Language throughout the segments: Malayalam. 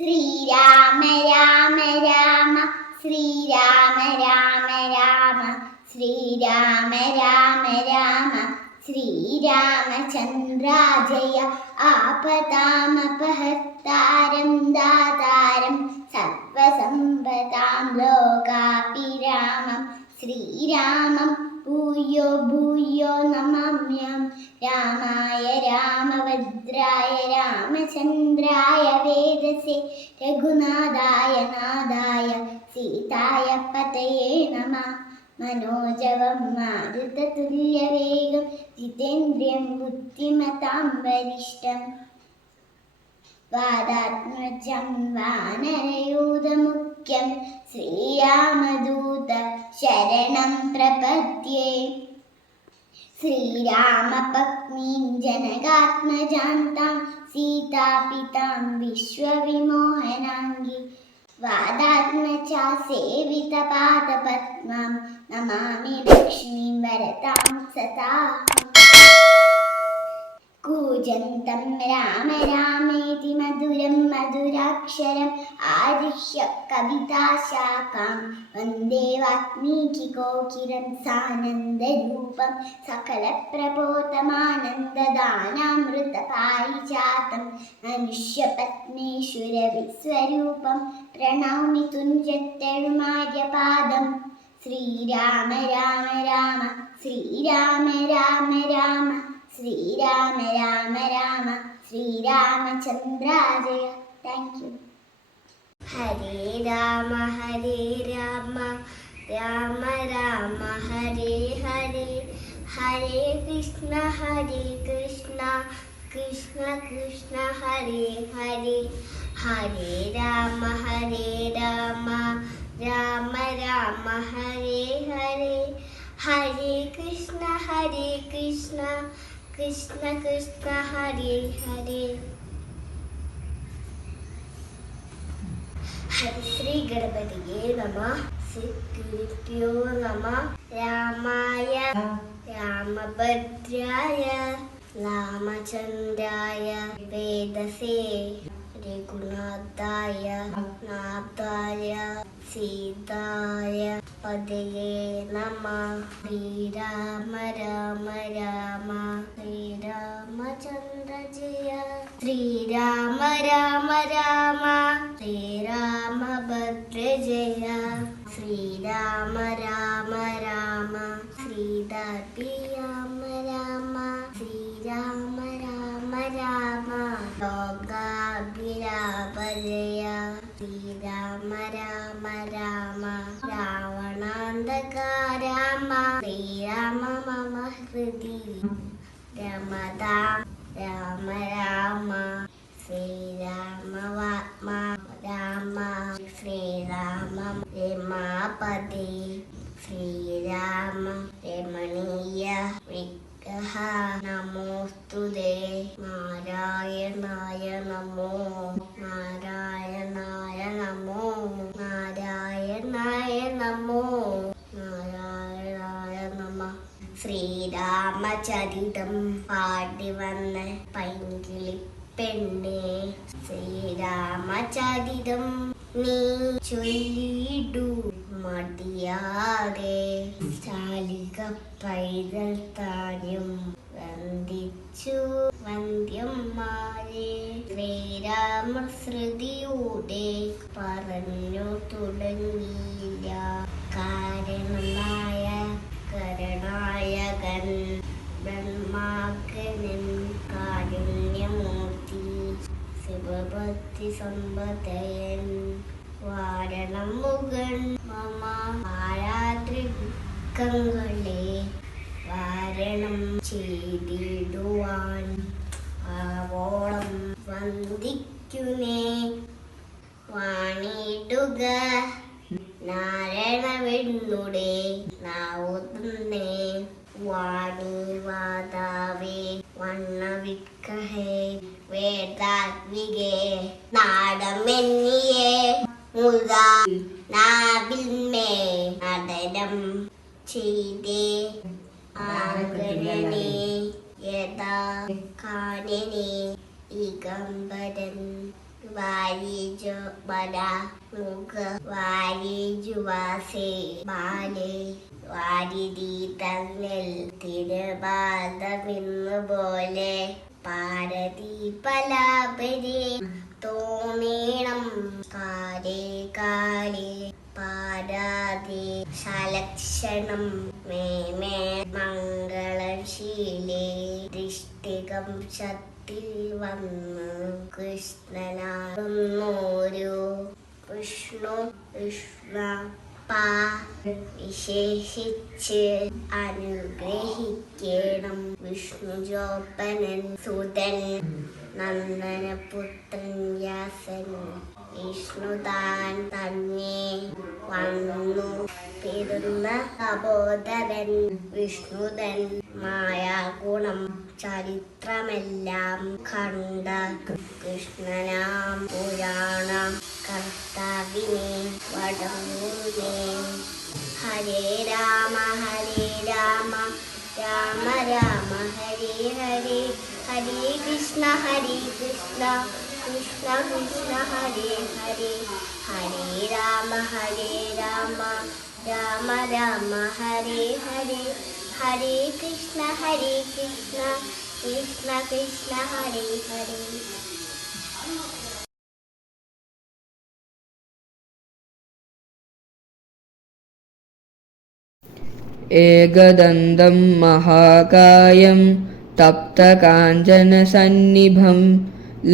ശ്രീരാമ രാമ രാമ ശ്രീരാമ രാമ രാമ ശ്രീരാമ രാമ രാമ ശ്രീരാമചന്ദ്രാജയ ആപതാമപഹത്താരം ദാതാരം സർവസമ്പതാം ലോകാപിരാമം ശ്രീരാമം ഭൂയോ ഭൂയോ നമാമ്യം രാമായ രാമഭദ്രായ രാമചന്ദ്രായ വേദസേ രഘുനാഥായ നാഥായ സീതായ പതയേ നമ. മനോജവം മാരുതതുല്യവേഗം ജിതേന്ദ്രിയം ബുദ്ധിമതാം വരിഷ്ടം. വാദാത്മജം വാനരയൂതമുഖ്യം ശ്രീരാമദൂത ശരണം പ്രപദ്യേ. ശ്രീരാമപത്നീം ജനകാത്മജാന്താം सीतापितां विश्वविमोहनाङ्गी वादात्मचा सेवितपादपद्मां नमामि लक्ष्मीं वरतां सता കൂജന്തം രാമ രാമേതി മധുരം മധുരാക്ഷരം ആരുഹ്യ കവിതാശാഖാം. വന്ദേ വാത്മീകി കോകിരം സാനന്ദരൂപം. സകലപ്രബോധമാനന്ദദാനാമൃത പാരിജാതം. മനുഷ്യപത്മേശ്വര വിസ്വരൂപം പ്രണൗമി തുഞ്ചത്തെഴുമാര്യപാദം. Sreerama Rama Rama Sreerama Rama Rama. Sreerama Rama Rama ശ്രീരാമചന്ദ്രാജയ. Thank you Hare Rama Hare Rama Rama Rama Hare Hare. ഹരേ കൃഷ്ണ ഹരേ കൃഷ്ണ കൃഷ്ണ കൃഷ്ണ ഹരേ ഹരേ. ഹരേ രാമ ഹരേ രാമ രാമ രാമ ഹരേ ഹരേ. ഹരേ കൃഷ്ണ ഹരേ കൃഷ്ണ കൃഷ്ണ കൃഷ്ണ ഹരേ ഹരേ. ഹരിശ്രീ ഗണപതിയെ നമ. ശ്രീഭ്യോ നമ. രാമായ രാമഭദ്രായ. രാമചന്ദ്രായ. വേദസേ. രഘുനാഥായ. നാഥായ. സീതായ. പദയേ നമ. ശ്രീരാമ രാമ രാമ. ശ്രീരാമ രാമ രാമ ശ്രീരാമഭദ്ര ജയ ശ്രീരാമ രാമ രാമ ശ്രീതാപിയാമ രാമ ശ്രീരാമ രാമ രാമ ലോകാഭിരാപജയ ശ്രീരാമ രാമ രാമ രാവണാന്തകാരാമ ശ്രീരാമ മമ ഹൃദി രമതാം രാമ രാമ ശ്രീരാമ വാത്മ രാമ ശ്രീരാമ രമാപതി ശ്രീരാമ രമണീയ വിഗ്രഹ ശ്രീരാമചരിതം പാടി വന്ന പൈങ്കിളി പെണ്ണെ ശ്രീരാമചരിതം നീ ചൊല്ലിടു. മടിയാതെ ചാലിക പൈതൽ താനും വന്ദിച്ചു വന്ധ്യന്മാരെ. ശ്രീരാമ ശ്രുതിയുടെ പറഞ്ഞു തുടങ്ങിയില്ല. കാരണമായ കരണായകൻ ബ്രഹ്മാകനൻ കാരുണ്യമൂർത്തി ശിവഭക്തി സമ്പതയൻ വാരണം മുഗൻ മമ ആരാത്രി ദുഃഖങ്ങളെ വാരണം ചെയ്തിടുവാൻ ആവോളം വന്ദിക്കുനേ വാണിടുക നാരായണവെണ്ണുടെ നാവുന്നേ. വാണി മുഖ വാരിജുവാസേ ബാലെ വാരിതി തന്നിൽ തിരുപാദമിന്നു പോലെ പാരതി പലാപരി തോന്നീണം കാലേ കാലേ പാരാതി സലക്ഷണം മേമേ മംഗളശീലേ ദൃഷ്ടികം ശക്തി വന്ന് കൃഷ്ണനാടുന്നോരു വിഷ്ണു വിഷ്ണ പാ വിശേഷിച്ച് അനുഗ്രഹിക്കണം. വിഷ്ണു ജോപനൻ സുതൻ നന്ദനപുത്രൻ വ്യാസൻ വിഷ്ണുതാൻ തന്നെ വന്നു. പെരുന്ന സഹോദരൻ വിഷ്ണുതൻ മായാഗുണം ചരിത്രമെല്ലാം കണ്ട കൃഷ്ണനാം പുരാണം കർത്താവിനെ വടങ്ങുന്നേ. ഹരേ രാമ ഹരേ രാമ രാമ രാമ ഹരേ ഹരേ. ഹരേ കൃഷ്ണ ഹരേ കൃഷ്ണ കൃഷ്ണ കൃഷ്ണ ഹരേ ഹരേ. ഹരേ രാമ ഹരേ രാമ राम राम हरे हरे हरे कृष्ण हरे कृष्ण कृष्ण कृष्ण हरे हरे। एकदन्तं महाकायं तप्तकाञ्चनसन्निभं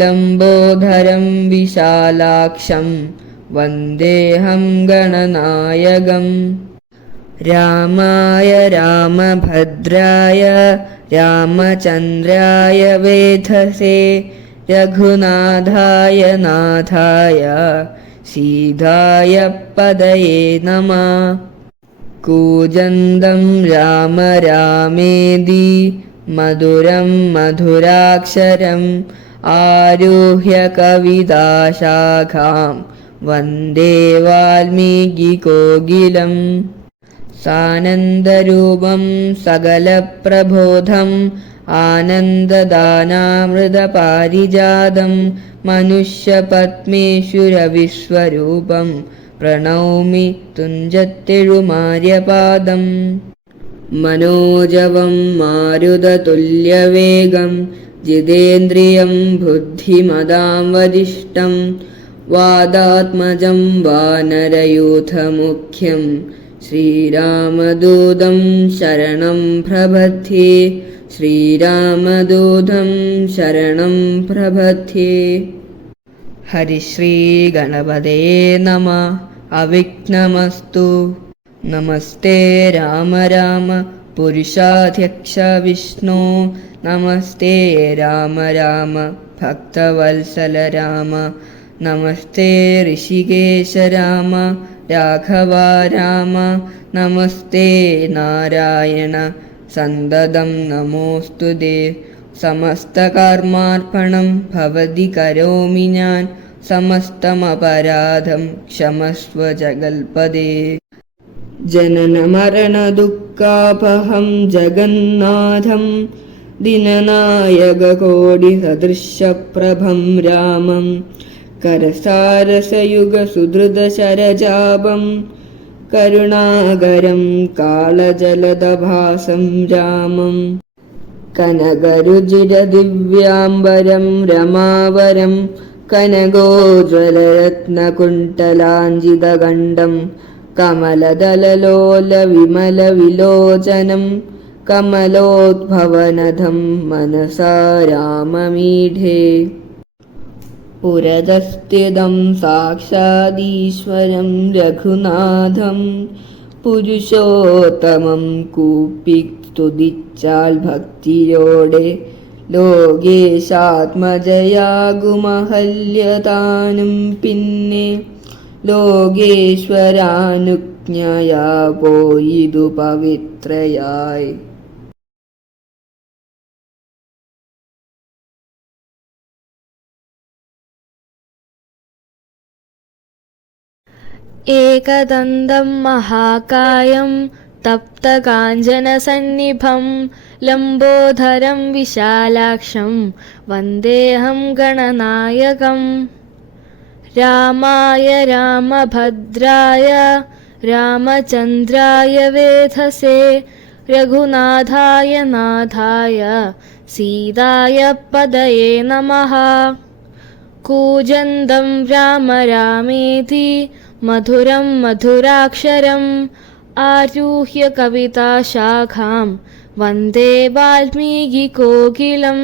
लम्बोधरं विशालाक्षम् वन्देऽहं गणनायकम् रामाय रामभद्राय रामचन्द्राय वेधसे रघुनाथाय नाथाय सीताय पदये नमः। कूजन्दं राम रामेदि मधुरं मधुराक्षरम् आरुह्य വന്ദേ വാൽമീകി കോകിലം. സാനന്ദരൂപം സകലപ്രബോധം. ആനന്ദദാനാമൃതപാരിജാതം. മനുഷ്യപത്മേശ്വരവിശ്വരൂപം പ്രണൗമി തുഞ്ചത്തെഴുമാര്യപാദം. മനോജവം മാരുതതുല്യവേഗം. ജിതേന്ദ്രിയം ബുദ്ധിമതാം വരിഷ്ടം वादात्मजं वानरयूथमुख्यं श्रीरामदूतं शरणं प्रबध्ये श्रीरामदूतं शरणं प्रबध्ये हरिश्रीगणपते नमः अविघ्नमस्तु नमस्ते राम राम पुरुषाध्यक्ष विष्णु नमस्ते राम राम भक्तवत्सल राम നമസ്തേ ഋഷികേശ രാമ രാഘവ രാമ നമസ്തേ നാരായണ സന്തതം നമോസ്തു ദേ. സമസ്തകർമാർപ്പണം ഭവതി കരോമി ഞാൻ സമസ്തമപരാധം ക്ഷമസ്വ ജഗൽപദേ ജനനമരണദുഃഖാപഹം ജഗന്നാഥം ദിനനായകകോടിസദൃശപ്രഭം രാമം. करसारसयुगसुधृतशरजापं करुणाकरं कालजलदभासं रामम् कनकरुचिरदिव्याम्बरं रमावरं कनकोज्ज्वलरत्नकुण्टलाञ्जितगण्डं कमलदललोलविमलविलोचनं कमलोद्भवनधं मनसा राममीढे പുരതസ്ഥിതം സാക്ഷാദീശ്വരം രഘുനാഥം പുരുഷോത്തമം കൂപ്പി സ്തുതിച്ചാൽ ഭക്തിയോടെ ലോകേശാത്മജയാകുമഹല്യതാനും പിന്നെ ലോകേശ്വരാനുജ്ഞയാ പോയിതു പവിത്രയായി एकदन्दं महाकायं तप्तकाञ्जनसन्निभं लम्बोधरं विशालाक्षं वन्देऽहं गणनायकम् रामाय रामभद्राय रामचन्द्राय वेधसे रघुनाथाय नाथाय सीताय पदये नमः। कूजन्दं राम रामेति मधुरं मधुराक्षरम् आरुह्य कविताशाखां वंदे वाल्मीकिकोकिलम्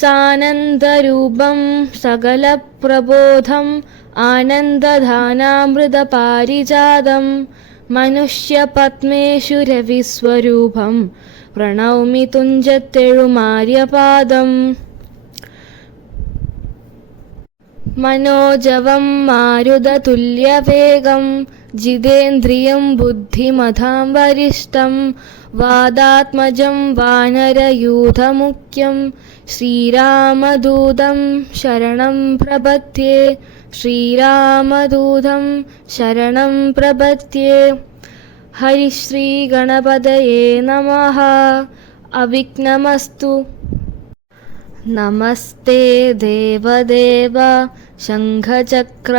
सानन्दरूपं सकलप्रबोधम् आनन्दधानामृतपारिजातं मनुष्यपद्मेषु रविस्वरूपं प्रणौमि तुञ्जत्तेळुमार्यपादम् മനോജവം മാരുതതുല്യവേഗം ജിതേന്ദ്രിയം ബുദ്ധിമതാം വരിഷ്ടം വാദാത്മജം വാനരയൂഥമുഖ്യം ശ്രീരാമദൂതം ശരണം പ്രപദ്ധ്യേ ശ്രീരാമദൂതം ശരണം പ്രപദ്ധ്യേ. ഹരിശ്രീഗണപതയേ നമ. അവിഘ്നമസ്തു. नमस्ते देवदेव शङ्खचक्राब्जधरा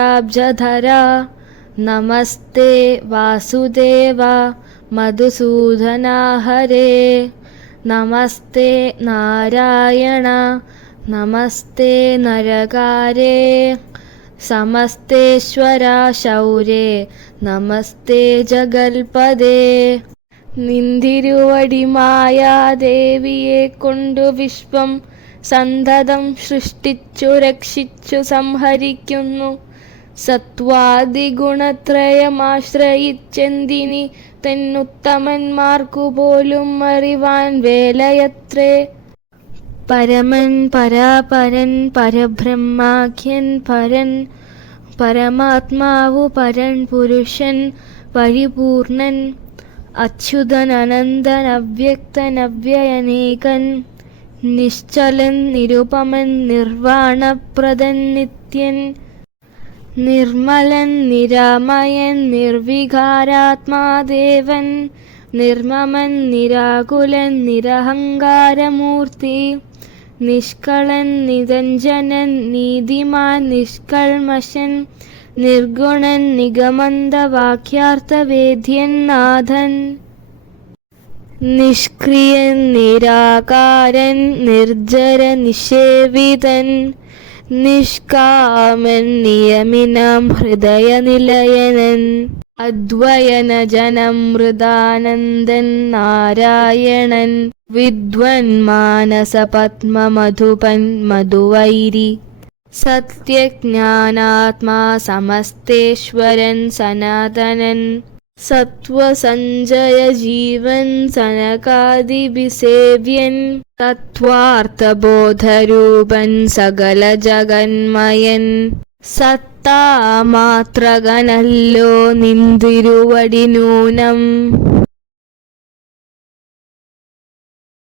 नमस्ते वासुदेव मधुसूदना हरे नमस्ते नारायण नमस्ते नरकारे സമസ്തേശ്വര ശൗരേ നമസ്തേ ജഗൽപദേ നിന്തിരുവടിമായ ദേവിയെ കൊണ്ടു വിശ്വം സന്തതം സൃഷ്ടിച്ചു രക്ഷിച്ചു സംഹരിക്കുന്നു. സത്വാദിഗുണത്രയമാശ്രയിച്ചെന്തിനി തെന്നുത്തമന്മാർക്കു പോലും അറിവാൻ വേലയത്രേ. പരമൻ പരാപരൻ പരബ്രഹ്മാഖ്യൻ പരൻ പരമാത്മാവു പരൻ പുരുഷൻ പരിപൂർണൻ അവ്യയനേകൻ നിശ്ചലൻ നിരുപമൻ നിർവാണപ്രദൻ നിത്യൻ. നിർമ്മലൻ നിരാമയൻ നിർവികാരാത്മാദേവൻ. നിർമ്മമൻ നിരാകുലൻ നിരഹങ്കാരമൂർത്തി. നിഷ്കളൻ നിരഞ്ജനൻ നീതിമാൻ നിഷ്കൾമശൻ നിർഗുണൻ നിഗമന്ത നാഥൻ. നിഷ്ക്രിയൻ നിരാകാരൻ നിർജര നിഷേവിതൻ നിഷ്കാമൻ നിയമിനം ഹൃദയനിലയനൻ അദ്വയന മൃദാനന്ദൻ നാരായണൻ വിദ്വൻ മാനസ പത്മമധുപൻ മധുവൈരി സത്യജ്ഞാനാത്മാ സമസ്തേശ്വരൻ സനാതനൻ സത്വസഞ്ജയ ജീവൻ സനകാദിഭിസേവ്യൻ തത്വാർത്ഥബോധരൂപൻ സകല ജഗന്മയൻ സത്താമാത്രകനല്ലോ നിന്തിരുവടി നൂനം